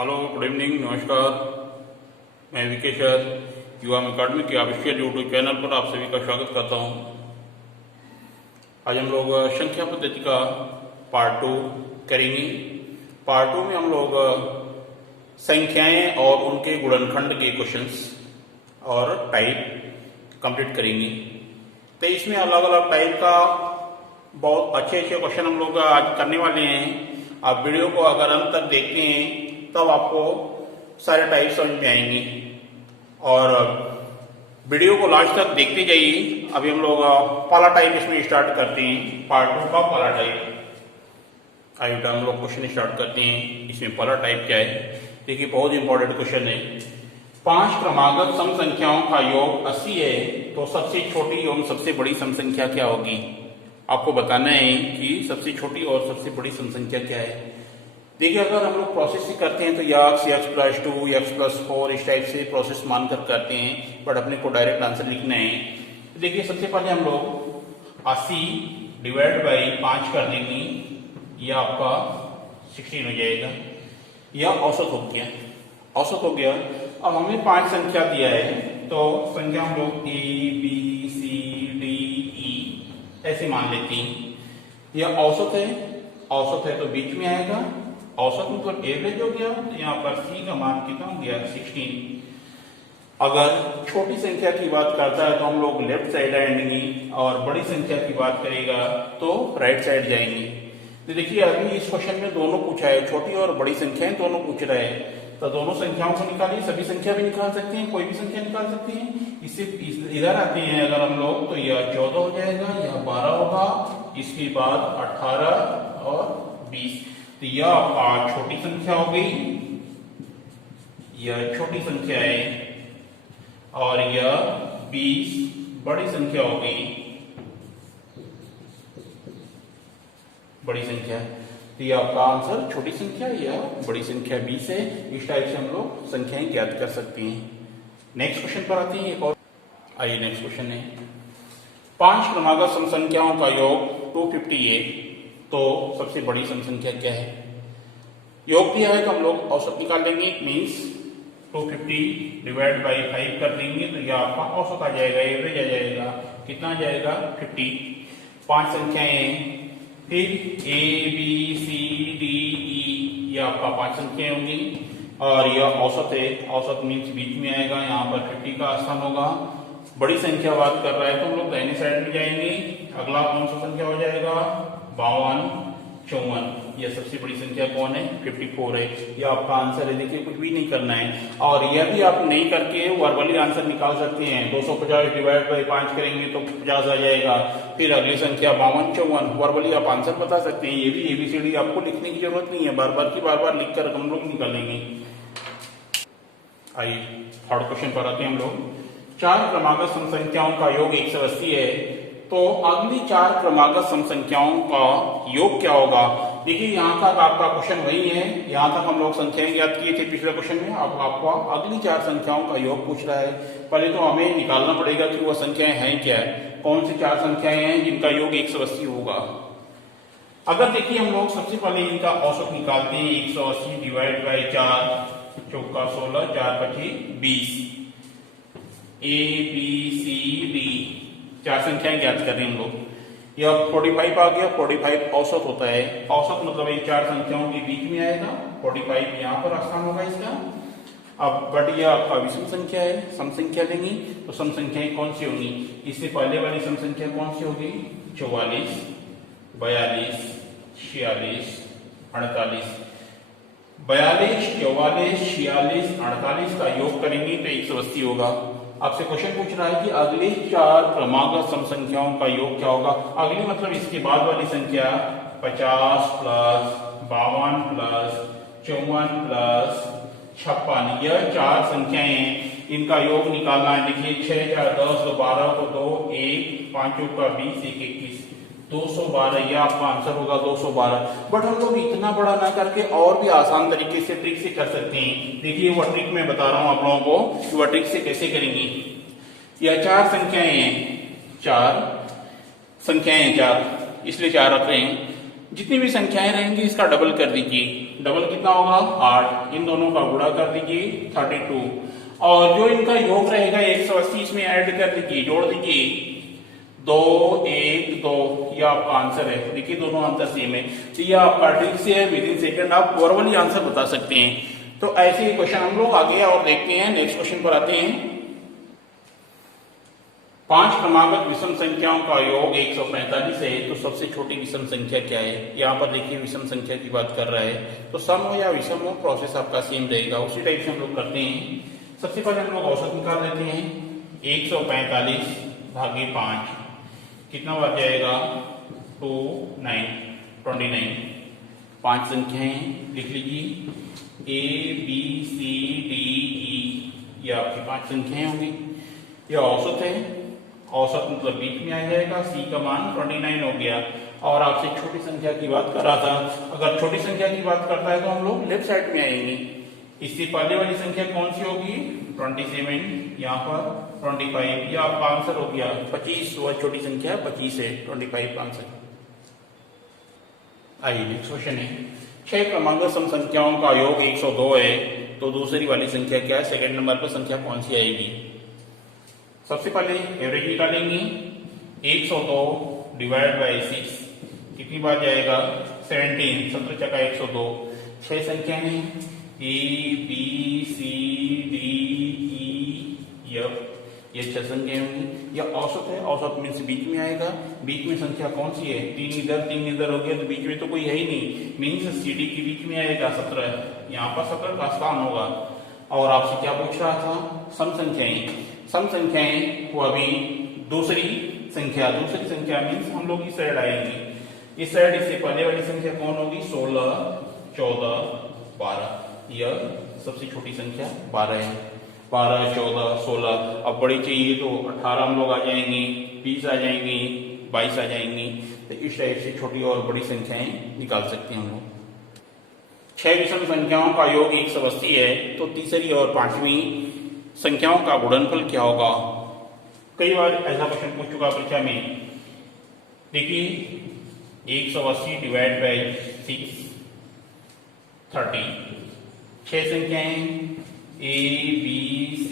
Hello, good evening, नमस्कार। मैं Vikesh sir युवा अकाडमी के ऑफिशियल यूट्यूब चैनल पर आप सभी का स्वागत करता हूं। आज हम लोग संख्या पद्धति का पार्ट 2 करेंगे। पार्ट 2 में हम लोग संख्याएं और उनके गुणनखंड के क्वेश्चंस और टाइप कंप्लीट करेंगे। तो इसमें अलग अलग टाइप का बहुत अच्छे अच्छे क्वेश्चन हम लोग आज करने वाले हैं। आप वीडियो को अगर अंत तक देखते हैं तब आपको सारे टाइप समझ में आएंगे और वीडियो को लास्ट तक देखते जाइए। अभी हम लोग पहला टाइप इसमें स्टार्ट करते हैं। पार्ट 2 का पहला टाइप आइए हम लोग क्वेश्चन स्टार्ट करते हैं। इसमें पहला टाइप क्या है, देखिए बहुत इंपॉर्टेंट क्वेश्चन है। 5 क्रमागत सम संख्याओं का योग 80 है, तो सबसे छोटी एवं सबसे बड़ी सम संख्या क्या होगी। आपको बताना है कि सबसे छोटी और सबसे बड़ी सम संख्या क्या है। देखिए अगर हम लोग प्रोसेस से करते हैं तो x+2 x+4 इस टाइप से प्रोसेस मानकर करते हैं, बट अपने को डायरेक्ट आंसर लिखना है। तो देखिए सबसे पहले हम लोग 80 डिवाइड बाई 5 कर देंगे, यह आपका 16 हो जाएगा। यह औसत हो गया, औसत हो गया। अब हमें 5 संख्या दिया है, तो संख्या हम लोग A B C D E ऐसे मान लेते हैं। यह औसत है, औसत है तो बीच में आएगा। औसत मतलब एवरेज हो गया, तो यहाँ पर C का मान कितना हो गया 16। अगर छोटी संख्या की बात करता है तो हम लोग लेफ्ट साइड आएंगे और बड़ी संख्या की बात करेगा तो राइट साइड जाएंगे। तो देखिए अभी इस क्वेश्चन में दोनों पूछा है, छोटी और बड़ी संख्याएं दोनों पूछ रहे हैं। तो दोनों संख्याओं को निकालिए, सभी संख्या भी निकाल सकते हैं, कोई भी संख्या निकाल सकते हैं। इससे इधर आते हैं अगर हम लोग तो यह 14 हो जाएगा, यह 12 होगा, इसके बाद 18 और 20। तो यह आपका छोटी संख्या हो गई, यह छोटी संख्या है, और यह 20 बड़ी संख्या हो गई, बड़ी संख्या। तो यह आपका आंसर छोटी संख्या या बड़ी संख्या 20 है। इस टाइप से हम लोग संख्याएं ज्ञात कर सकते हैं। नेक्स्ट क्वेश्चन पर आते हैं एक और। आइए नेक्स्ट क्वेश्चन है 5 क्रमागत सम संख्याओं का योग 250 है, तो सबसे बड़ी सम संख्या क्या है। योग दिया है तो हम लोग औसत निकाल लेंगे। मीन्स 250 डिवाइड बाई 5 कर देंगे तो यह आपका औसत आ जाएगा, एवरेज आ जाएगा। कितना आ जाएगा 50। 5 संख्याएं, फिर A B C D E, यह आपका 5 संख्याएं होंगी और यह औसत है। औसत मीन्स बीच में आएगा, यहाँ पर 50 का स्थान होगा। बड़ी संख्या बात कर रहा है तो हम लोग दाहिने साइड में जाएंगे। अगला कौन सा संख्या हो जाएगा 52 54। यह सबसे बड़ी संख्या कौन है 54 है। यह आपका आंसर है। देखिए कुछ भी नहीं करना है और यह भी आप नहीं करके वर्बली आंसर निकाल सकते हैं। 250 डिवाइड बाई 5 करेंगे तो 50 आ जाएगा। फिर अगली संख्या 52 54, वर्बली आप आंसर बता सकते हैं। ये भी ABCD आपको लिखने की जरूरत नहीं है, बार बार लिखकर हम लोग निकालेंगे। आइए थर्ड क्वेश्चन पर आते हैं हम लोग। 4 क्रमागत सम संख्याओं का योग 180 है, तो अगली 4 क्रमागत सम संख्याओं का योग क्या होगा। देखिए यहाँ तक आपका क्वेश्चन वही है, यहाँ तक हम लोग संख्याएं ज्ञात किए थे पिछले क्वेश्चन में। अब आपको अगली 4 संख्याओं का योग पूछ रहा है। पहले तो हमें निकालना पड़ेगा कि वह संख्याएं हैं क्या, कौन सी 4 संख्याएं हैं जिनका योग 180 होगा। अगर देखिए हम लोग सबसे पहले इनका औसत निकालते हैं। 180 डिवाइड बाई 4, चौका 16, 4 25 20। A B C D 4 संख्याएं ज्ञात कर रहे हैं हम लोग। यह 45 आ गया। 45 औसत होता है। औसत मतलब ये 4 संख्याओं के बीच में आएगा। 45 यहाँ पर स्थान होगा इसका। अब बट यह आपका विषम संख्या है, सम संख्या लेंगे तो सम संख्याएं कौन सी होंगी। इससे पहले वाली सम संख्या कौन सी होगी 44 42 46 48। 42 44 46 48 का योग करेंगे तो 180 होगा। आपसे क्वेश्चन पूछ रहा है कि अगली 4 क्रमागत सम संख्याओं का योग क्या होगा। अगली मतलब इसके बाद वाली संख्या 50 प्लस 52 प्लस 54 प्लस 56। यह 4 संख्याएं, इनका योग निकालना है। देखिए 6 4 10 2 12 को 2 1 5 का 20 1 21 212। यह आपका आंसर होगा 212। बट हम लोग इतना बड़ा ना करके और भी आसान तरीके से ट्रिक से कर सकते हैं। देखिए वह ट्रिक मैं बता रहा हूं आप लोगों को कि वह ट्रिक से कैसे करेंगे। यह 4 संख्याएं हैं, 4 संख्याएं 4 इसलिए 4 रख रहे हैं। जितनी भी संख्याएं रहेंगी इसका डबल कर दीजिए। डबल कितना होगा 8, इन दोनों का गुणा कर दीजिए 32, और जो इनका योग रहेगा 180 इसमें ऐड कर दीजिए, जोड़ दीजिए 2 1 2, ये आपका आंसर है। देखिए दोनों आंसर सेम है, तो ये आपका ट्रिक से है, विद इन सेकंड आप वर्बली आंसर बता सकते हैं। तो ऐसे ही क्वेश्चन हम लोग आगे और देखते हैं। नेक्स्ट क्वेश्चन पर आते हैं। 5 क्रमागत विषम संख्याओं का योग 145 है, तो सबसे छोटी विषम संख्या क्या है? यहाँ पर देखिए विषम संख्या की बात कर रहा है, तो सम हो या विषम हो प्रोसेस आपका सेम रहेगा, उसी टाइप से हम लोग करते हैं। सबसे पहले हम लोग औसत निकाल लेते हैं। 145 भागे 5 कितना बच जाएगा 29। 5 संख्याएं लिख लीजिए, A B C D E, ये आपकी 5 संख्याएं होंगी। ये औसत है, औसत मतलब बीच में आ जाएगा, C का मान 29 हो गया। और आपसे छोटी संख्या की बात कर रहा था, अगर छोटी संख्या की बात करता है तो हम लोग लेफ्ट साइड में आएंगे। इससे पहले वाली संख्या कौन सी होगी 27, यहाँ पर 25, ये आपका आंसर हो गया 25, वह छोटी संख्या 25 है, 25 आंसर। आइए नेक्स्ट क्वेश्चन है। 6 क्रमांक सम संख्याओं का योग 102 है, तो दूसरी वाली संख्या क्या है? सेकंड नंबर पर संख्या कौन सी आएगी? सबसे पहले एवरेज निकालेंगे। 102 डिवाइड बाई 6 कितनी बार जाएगा 17, 17 चका 102। 6 संख्या है A B C D E F, ये 6 संख्या होंगी। यह औसत है, औसत मीन्स बीच में आएगा। बीच में संख्या कौन सी है? 3 इधर हो गया, तो बीच में तो कोई है ही नहीं, मीन्स CD के बीच में आएगा 17, यहाँ पर 17 का स्थान होगा। और आपसे क्या पूछ रहा था? सम संख्याएं। सम संख्याएं वो अभी दूसरी संख्या मीन्स हम लोग इस साइड आएंगे। इस साइड इससे पहले वाली संख्या कौन होगी? 16 14 12, यह सबसे छोटी संख्या 12 है। 12 14 16, अब बड़ी चाहिए तो 18 हम लोग आ जाएंगे, 20 आ जाएंगे, 22 आ जाएंगे। तो इस टाइप से छोटी और बड़ी संख्याएं निकाल सकते हैं हम लोग। 6 विषम संख्याओं का योग 180 है, तो तीसरी और पांचवी संख्याओं का गुणनफल क्या होगा? कई बार ऐसा क्वेश्चन पूछ चुका परीक्षा में। देखिए 180 डिवाइड बाई 6 30, 6 संख्याएं A B C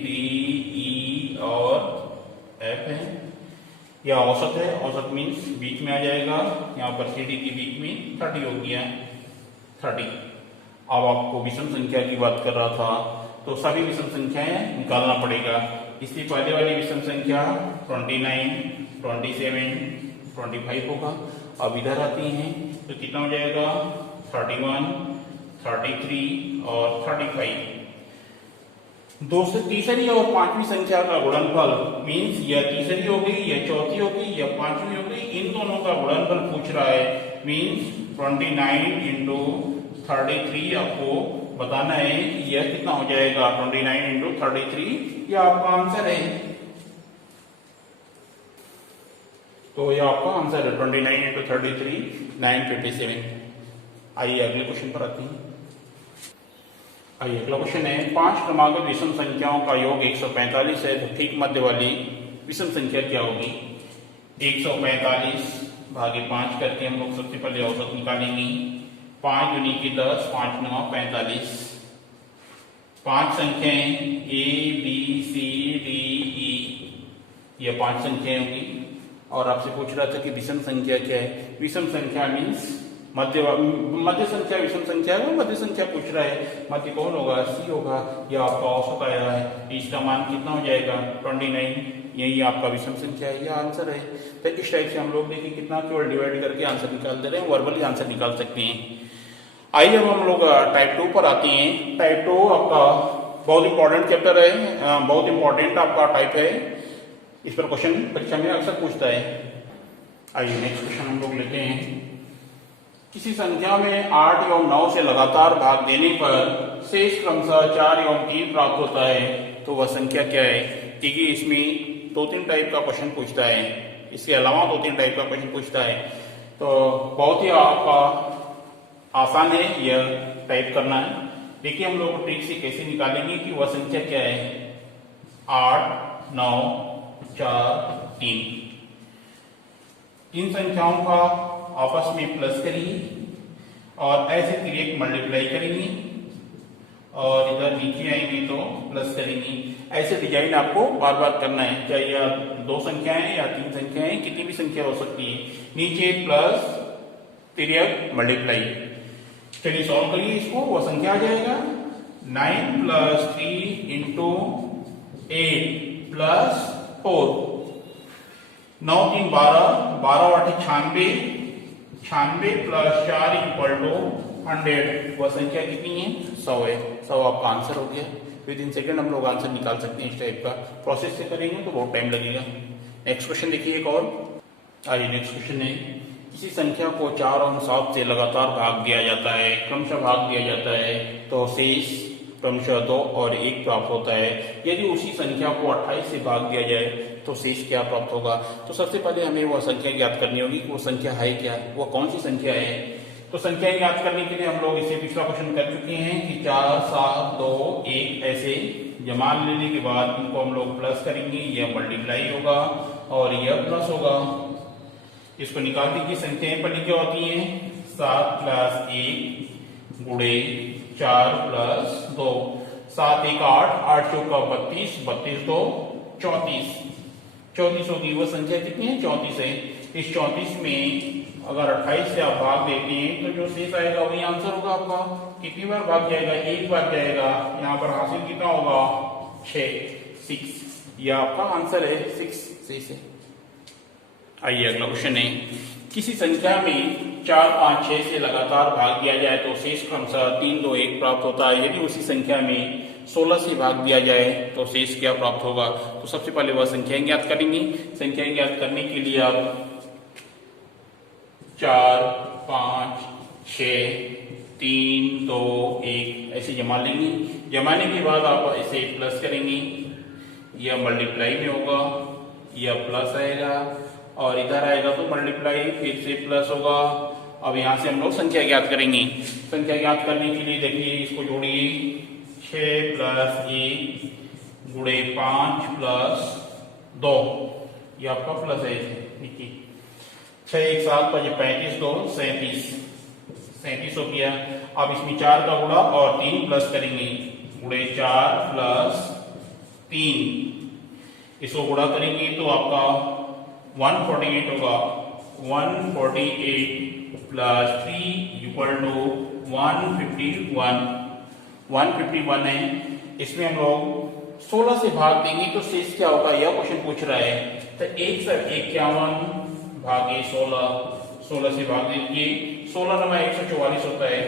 D E और F है। यह औसत है, औसत मीन्स बीच में आ जाएगा, यहाँ पर CD के बीच में 30 हो गया 30। अब आपको विषम संख्या की बात कर रहा था, तो सभी विषम संख्याएं निकालना पड़ेगा। इससे पहले वाली विषम संख्या 29 27 25 होगा। अब इधर आती हैं तो कितना हो जाएगा 31 33 और 35। तीसरी और पांचवी संख्या का गुणनफल मीन्स यह तीसरी हो गई, यह चौथी हो गई, यह पांचवी हो गई, इन दोनों का गुणनफल पूछ रहा है। मीन्स 29 इंटू 33 आपको बताना है कि यह कितना हो जाएगा 29 इंटू 33, यह आपका आंसर है। तो यह आपका आंसर है 29 इंटू 33 957। आइए अगले क्वेश्चन पर आते हैं। आइए अगला क्वेश्चन है। 5 क्रमागत विषम संख्याओं का योग 145 है, तो ठीक मध्य वाली विषम संख्या क्या होगी? 145 भागे 5 करके हम लोग सबसे पहले औसत निकालेंगे। 5 दूनी की 10, 5 9 45। 5 संख्याएं A B C D E, ये 5 संख्याएं होंगी। और आपसे पूछ रहा था कि विषम संख्या क्या है? विषम संख्या मीन्स मध्य संख्या विषम संख्या है, मध्य संख्या पूछ रहा है। मध्य कौन होगा? C होगा। यह आपका औसत आया है, इसका मान कितना हो जाएगा 29, यही आपका विषम संख्या है, यह आंसर है। तो इस टाइप से हम लोग देखिए कितना केवल डिवाइड करके आंसर निकाल दे रहे हैं, वर्बली आंसर निकाल सकते हैं। आइए अब हम लोग टाइप 2 पर आते हैं। टाइप 2 आपका बहुत इंपॉर्टेंट चैप्टर है, बहुत इंपॉर्टेंट आपका टाइप है, इस पर क्वेश्चन परीक्षा में अक्सर पूछता है। आइए नेक्स्ट क्वेश्चन हम लोग लेते हैं। किसी संख्या में 8 एवं 9 से लगातार भाग देने पर शेष क्रमशः 4 एवं 3 प्राप्त होता है, तो वह संख्या क्या है? क्योंकि इसमें 2-3 टाइप का क्वेश्चन पूछता है, इसके अलावा 2-3 टाइप का क्वेश्चन पूछता है। तो बहुत ही आपका आसान है यह टाइप करना है। देखिए हम लोग ट्रिक से कैसे निकालेंगे कि वह संख्या क्या है। 8 9 4 3, इन संख्याओं का आपस में प्लस करिए और ऐसे तिर्यक मल्टीप्लाई करेंगे और इधर नीचे आएंगे तो प्लस करेंगे। ऐसे डिजाइन आपको बार बार करना है, चाहे या दो संख्याएं या तीन संख्याएं, कितनी भी संख्या हो सकती है। नीचे प्लस तिर्यक मल्टीप्लाई। चलिए सॉल्व करिए इसको, वो संख्या आ जाएगा 9 + 3 × 8 + 4। 9 3 12, 12 8 96, 96 + 4 = 100। वह संख्या कितनी है? 100 है। 100 आपका आंसर हो गया। विद इन सेकेंड हम लोग आंसर निकाल सकते हैं। इस टाइप का प्रोसेस से करेंगे तो बहुत टाइम लगेगा। नेक्स्ट क्वेश्चन देखिए एक और। आइए नेक्स्ट क्वेश्चन है, किसी संख्या को 4 और 7 से लगातार भाग दिया जाता है, क्रमशः भाग दिया जाता है, तो शेष क्रमशः 2 और 1 प्राप्त होता है। यदि उसी संख्या को 28 से भाग दिया जाए तो शेष क्या प्राप्त होगा? तो सबसे पहले हमें वह संख्या ज्ञात करनी होगी कि वो संख्या है क्या, वो कौन सी संख्या है। तो संख्या ज्ञात करने के लिए हम लोग इससे पिछला क्वेश्चन कर चुके हैं कि 4 7 2 1 ऐसे जमा लेने के बाद इनको हम लोग प्लस करेंगे, यह मल्टीप्लाई होगा और यह प्लस होगा। इसको निकाल दीजिए। संख्याएं पहले क्या होती हैं? 7 + 1 गुणे 4 + 2। 7 1 8, 8 चौका 32, 32 2 34। 34 होगी। वह संख्या कितनी है? 34 है। इस 34 में अगर 28 से आप भाग देते हैं तो जो शेष आएगा वही आंसर होगा आपका। कितनी बार भाग जाएगा? एक बार जाएगा। यहाँ पर हासिल कितना होगा? 6। यह आपका आंसर है 6। सही से। आइए अगला क्वेश्चन है, किसी संख्या में 4 5 6 से लगातार भाग दिया जाए तो शेष क्रमशः 3 2 1 प्राप्त होता है। यदि उसी संख्या में 16 से भाग दिया जाए तो शेष क्या प्राप्त होगा? तो सबसे पहले वह संख्याएं ज्ञात करेंगे। संख्याएं ज्ञात करने के लिए आप 4 5 6 3 2 1 ऐसे जमा लेंगे। जमाने के बाद आप इसे प्लस करेंगे, यह मल्टीप्लाई में होगा, यह प्लस आएगा और इधर आएगा तो मल्टीप्लाई, फिर से प्लस होगा। अब यहाँ से हम लोग संख्या ज्ञात करेंगे। संख्या ज्ञात करने के लिए देखिए इसको जोड़िए। 6 + 1 गुणे 5 + 2, ये आपका प्लस है। देखिए 6 1 7 5 35 2 37, 37 हो गया। अब इसमें 4 का गुणा और 3 प्लस करेंगे, गुणे 4 + 3। इसको गुणा करेंगे तो आपका 148 होगा। 148 + 3 = 151। 151 है। इसमें हम लोग 16 से भाग देंगे तो शेष क्या होगा, यह क्वेश्चन पूछ रहा है। तो 1 × 51 भागे 16, 16 से भाग दीजिए। 16 × 144 होता है,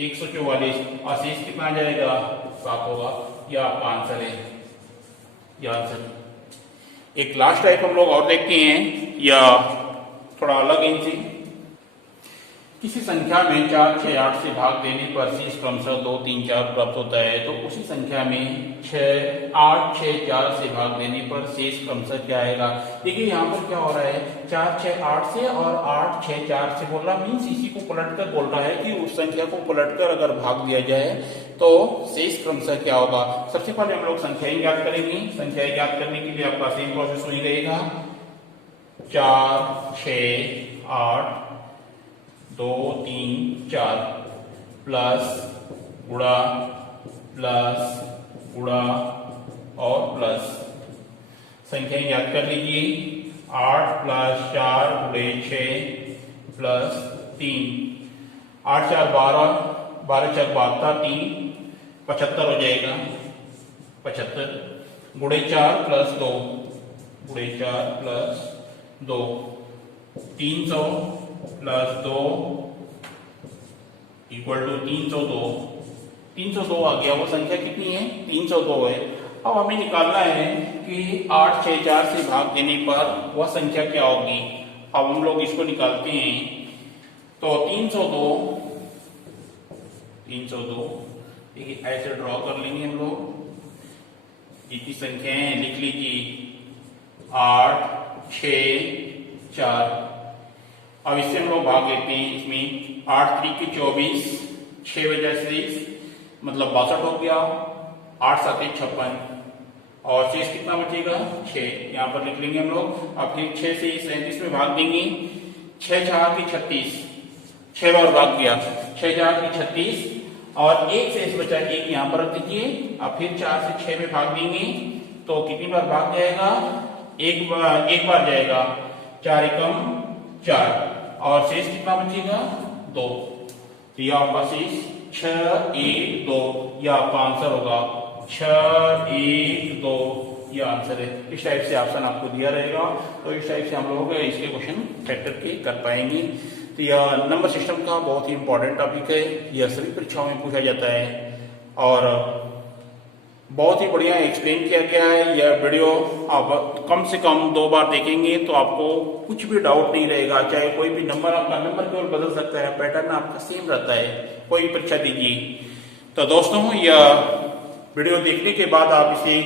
144। और शेष कितना आ जाएगा? 7 होगा। यह आपका आंसर है। यह आंसर। एक लास्ट टाइप हम लोग और देखते हैं, या थोड़ा अलग इनसे। किसी संख्या में 4 6 8 से भाग देने पर शेष क्रमशः 2 3 4 प्राप्त होता है। तो उसी संख्या में 6 8 6 4 से भाग देने पर शेष क्रमशः क्या आएगा? देखिए यहाँ पर क्या हो रहा है, 4 6 8 से और 8 6 4 से बोल रहा, मीन्स इसी को पलटकर बोल रहा है कि उस संख्या को पलटकर अगर भाग दिया जाए तो शेष क्रमशः क्या होगा। सबसे पहले हम लोग संख्याएं ज्ञात करेंगे। संख्याएं ज्ञात करने के लिए आपका सेम प्रोसेस वही रहेगा। 4 6 8 2 3 4 प्लस गुणा प्लस गुणा और प्लस। संख्या याद कर लीजिए। 8 + 4 गुणे 6 प्लस 3। 8 4 12, 12 4 72, 3 75 हो जाएगा। 75 गुणे 4 + 2, गुणे 4 + 2 300 + 2 = 302। 302 आ गया। वो संख्या कितनी है? 302 है। अब हमें निकालना है कि 8 6 4 से भाग देने पर वह संख्या क्या होगी। अब हम लोग इसको निकालते हैं। तो 302 देखिए ऐसे ड्रॉ कर लेंगे हम लोग। इतनी संख्याएं लिख लीजिए, 8 6 4। अब इससे हम लोग भाग लेते हैं। इसमें 8 3 = 24, 6 वजह से मतलब 62 हो गया। 8 7 56 और शेष कितना बचेगा? 6। यहाँ पर लिख लेंगे हम लोग। अब फिर 6 से 37 में भाग देंगे। 6 6 36, 6 बार भाग किया, 6 4 की 36 और एक से इस बचा एक यहाँ पर रख दीजिए। अब फिर 4 से 6 में भाग देंगे तो कितनी बार भाग जाएगा, एक बार जाएगा, 4 एकम 4 और शेष कितना बचेगा 2। तो यह आपका शेष 6 1 2, यह आपका आंसर होगा 6 1 2, यह आंसर है। इस टाइप से ऑप्शन आपको दिया रहेगा, तो इस टाइप से हम लोग इसके क्वेश्चन फैक्टर के कर पाएंगे। तो यह नंबर सिस्टम का बहुत ही इंपॉर्टेंट टॉपिक है, यह सभी परीक्षाओं में पूछा जाता है और बहुत ही बढ़िया एक्सप्लेन किया गया है। यह वीडियो आप कम से कम 2 बार देखेंगे तो आपको कुछ भी डाउट नहीं रहेगा। चाहे कोई भी नंबर, आपका नंबर केवल बदल सकता है, पैटर्न आपका सेम रहता है, कोई भी परीक्षा दीजिए। तो दोस्तों, यह वीडियो देखने के बाद आप इसे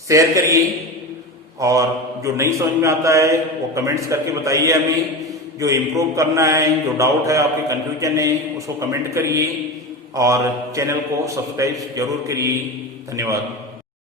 शेयर करिए और जो नहीं समझ में आता है वो कमेंट्स करके बताइए हमें। जो इम्प्रूव करना है, जो डाउट है, आपके कंफ्यूजन है, उसको कमेंट करिए और चैनल को सब्सक्राइब जरूर करिए। धन्यवाद।